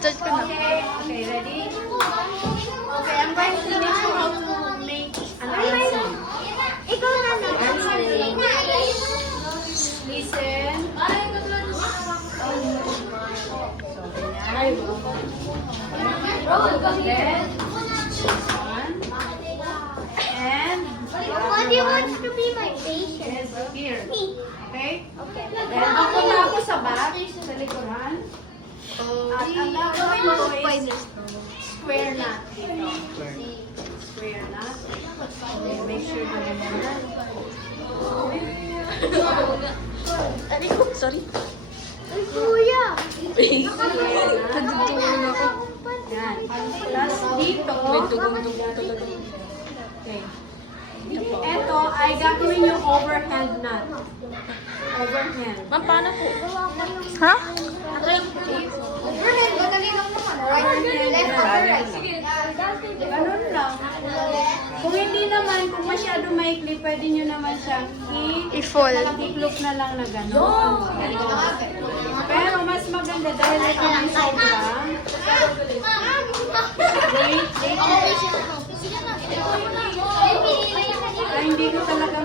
Start ko na. Okay, ready? Okay, I'm going to teach you how to make an answer. Ikaw na lang. Listen. Then, one. And What do you want to be my patient? is here. Okay? Okay. Then, ako na ako sa back, sa likuran. At ang gagawin mo is square knot dito. Square knot. Okay, make sure na remember. Sorry. Ay, kuya. Nagtutulong ako. Yan. Tapos dito, May tugong-tugo talaga. okay. Ito ay gagawin yung overhand knot. Overhand. Ma'am, paano po? Ha? Overhead, madali lang naman. Overhand Left or knot. right? Ganun lang. Kung hindi naman, kung masyado maikli, pwede nyo naman siyang I-fall. i-loop na lang na gano'n. Pero mas maganda dahil ito yung sobra. Wait. Ay, hindi ko talaga